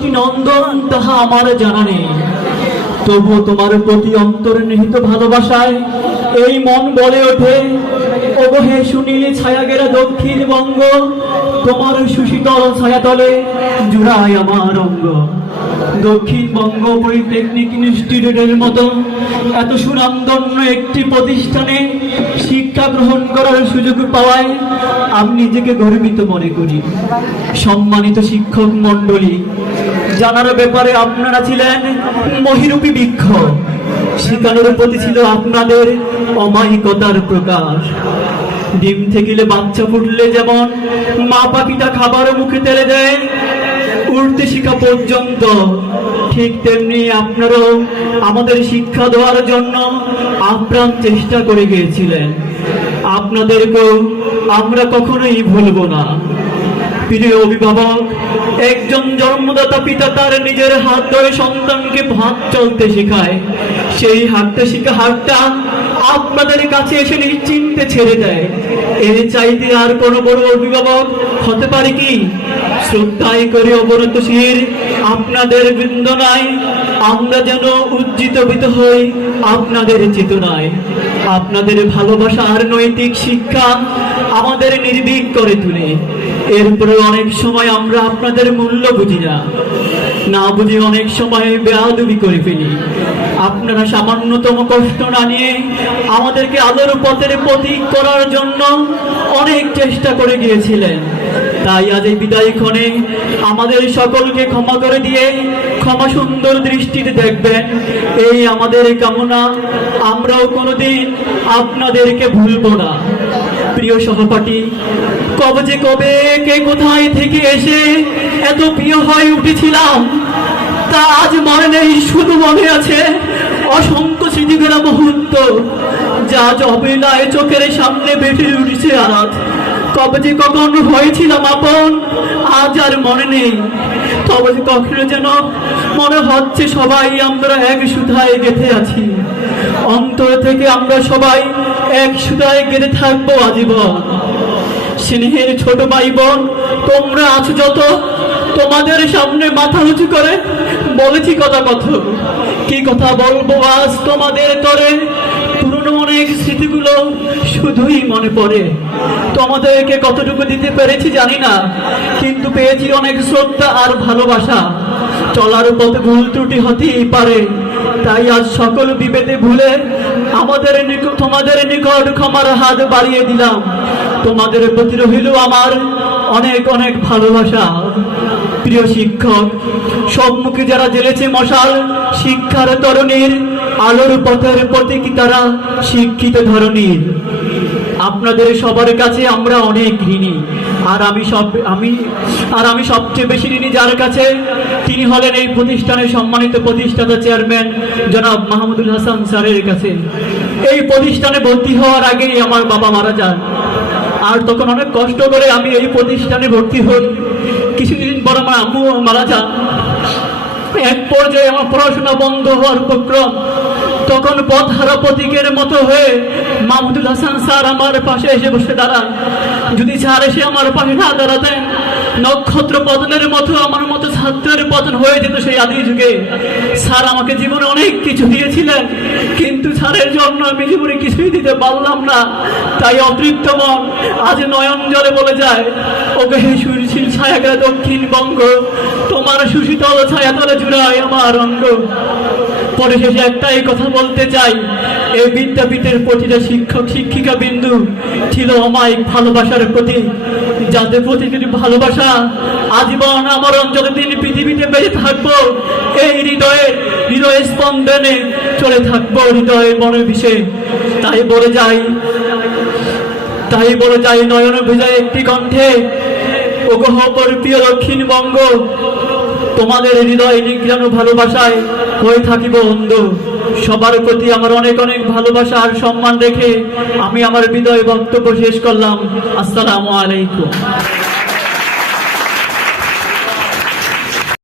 দশটি নন্দন তাহা আমার জানা নেই, তবু তোমার প্রতি অন্তর্নিহিত ভালোবাসায় এই মন বলে ওঠে, ওগো হে সুনীল ছায়াগেরা দক্ষিণবঙ্গ, তোমার সুশীতল ছায়াতলে জুড়ায় আমার অঙ্গ। দক্ষিণবঙ্গ পলিটেকনিক ইনস্টিটিউটের মতো এত সুনামধন্য একটি প্রতিষ্ঠানে শিক্ষা গ্রহণ করার সুযোগ পাওয়ায় আমি নিজেকে গর্বিত মনে করি। সম্মানিত শিক্ষক মণ্ডলী, জানার ব্যাপারে আপনারা ছিলেন মহিরূপী বৃক্ষ, শিখানোর প্রতি ছিল আপনাদের অমায়িকতার প্রকাশ। ডিম থেকে বাচ্চা ফুটলে যেমন মা পাখিটা খাবার মুখে তেলে দেয় উড়তে শিখা পর্যন্ত, ঠিক তেমনি আপনারাও আমাদের শিক্ষা দেওয়ার জন্য আপ্রাণ চেষ্টা করে গিয়েছিলেন। আপনাদেরকেও আমরা কখনোই ভুলব না। প্রিয় অভিভাবক, একজন জন্মদাতা পিতা তার নিজের হাত ধরে সন্তানকে হাত চলতে শেখায়, সেই হাঁটতে শেখা হাতটা আপনাদের কাছে এসে নিশ্চিন্তে ছেড়ে দেয়। এর চাইতে আর কোনো বড় অভিভাবক হতে পারে কি? শ্রদ্ধায় করে অবনত শির আপনাদের বৃন্দনায় আমরা যেন উজ্জীবিত হই আপনাদের চেতনায়। আপনাদের ভালোবাসা আর নৈতিক শিক্ষা আমাদের নির্ভীক করে তোলে। এরপরে অনেক সময় আমরা আপনাদের মূল্য বুঝি না বুঝে অনেক সময় বেয়াদবি করে ফেলি। আপনারা সামান্যতম কষ্ট না নিয়ে আমাদেরকে আলোর পথের প্রতীক করার জন্য অনেক চেষ্টা করে গিয়েছিলেন। তাই আজ এই বিদায় ক্ষণে আমাদের সকলকে ক্ষমা করে দিয়ে ক্ষমা সুন্দর দৃষ্টিতে দেখবেন, এই আমাদের কামনা। আমরাও কোনোদিন আপনাদেরকে ভুলব না। প্রিয় সহপাঠী, কবে কে কোথায় থেকে এসে এত প্রিয় হয়ে উঠেছিলাম তা আজ মনে নেই, শুধু মনে আছে অসংখ্য স্মৃতিভেরা মুহূর্ত যা আজ অবহেলায় চোখের সামনে বেঁচে উঠেছে। আজ কখন হয়েছিলাম আপন আজ আর মনে নেই, তবে কখনো যেন মনে হচ্ছে সবাই আমরা এক সুতায় গেঁথে আছি। অন্তর থেকে আমরা সবাই এক সুতায় গেঁথে থাকবো আজীবন। স্নেহের ছোট ভাই বোন তোমরা আছো যত, তোমাদের সামনে মাথা উঁচু করে বলেছি কথা কি কথা বলবো আজ তোমাদের তরে। পুরনো অনেক স্মৃতিগুলো শুধুই মনে পড়ে। তোমাদেরকে কতটুকু দিতে পেরেছি জানি না, কিন্তু পেয়েছি অনেক শ্রদ্ধা আর ভালোবাসা। চলার পথে ভুল ত্রুটি হতেই পারে, তাই আজ সকল বিভেদে ভুলে তোমাদের নিকট ক্ষমার হাত বাড়িয়ে দিলাম। তোমাদের প্রতি রইল আমার অনেক অনেক ভালোবাসা। প্রিয় শিক্ষক, সম্মুখে যারা জ্বেলেছে মশাল শিক্ষার তরুণীর, আলোর পথের প্রতীক তারা শিক্ষিত ধরনীর, আপনাদের সবার কাছে আমরা অনেক ঋণী। আর আমি সবচেয়ে বেশি ঋণী যার কাছে, তিনি হলেন এই প্রতিষ্ঠানের সম্মানিত প্রতিষ্ঠাতা চেয়ারম্যান জনাব মাহমুদুল হাসান স্যারের কাছে। এই প্রতিষ্ঠানে ভর্তি হওয়ার আগেই আমার বাবা মারা যান, আর তখন অনেক কষ্ট করে আমি এই প্রতিষ্ঠানে ভর্তি হই। কিছুদিন পর আমার আম্মু মারা যান। এক পর্যায়ে আমার পড়াশোনা বন্ধ হওয়ার উপক্রম। তখন পথহারা প্রতীকের মতো হয়ে মাহমুদুল হাসান স্যার আমার পাশে এসে বসে দাঁড়ান। যদি স্যার এসে আমার পাশে না দাঁড়াতেন, নক্ষত্র পতনের মতো আমার মতো ছাত্রের পতন হয়ে যেত সেই আদি যুগে। স্যার আমাকে জীবনে অনেক কিছু দিয়েছিলেন, কিন্তু স্যারের জন্য আমি জীবনে কিছুই দিতে পারলাম না। তাই অতৃপ্ত মন আজ নয়ন জলে বলে যায়, ওকে হে সুশীল ছায়াগা দক্ষিণবঙ্গ, তোমার সুশীতল ছায়াতলে জুড়ায় আমার অঙ্গ। পরিশেষে একটাই কথা বলতে চাই, এই বিদ্যাপীঠের প্রতিটা শিক্ষক শিক্ষিকা বিন্দু ছিল অমায়িক ভালোবাসার প্রতীক, যাদের প্রতি যদি ভালোবাসা আজীবন আমার অঞ্চলে তিনি পৃথিবীতে বেঁচে থাকবো। এই হৃদয়ে স্পন্দনে চলে থাকবো হৃদয়ের মনে বিষে। তাই বলে যাই নয়ন ভিজায় একটি কণ্ঠে, ওগো হপর প্রিয় দক্ষিণবঙ্গ, তোমাদের হৃদয় নিগ্রানো ভালোবাসায় হয়ে থাকিব অন্ধ। সবার প্রতি আমার অনেক অনেক ভালোবাসা আর সম্মান রেখে আমি আমার বিদায় বক্তব্য শেষ করলাম। আসসালামু আলাইকুম।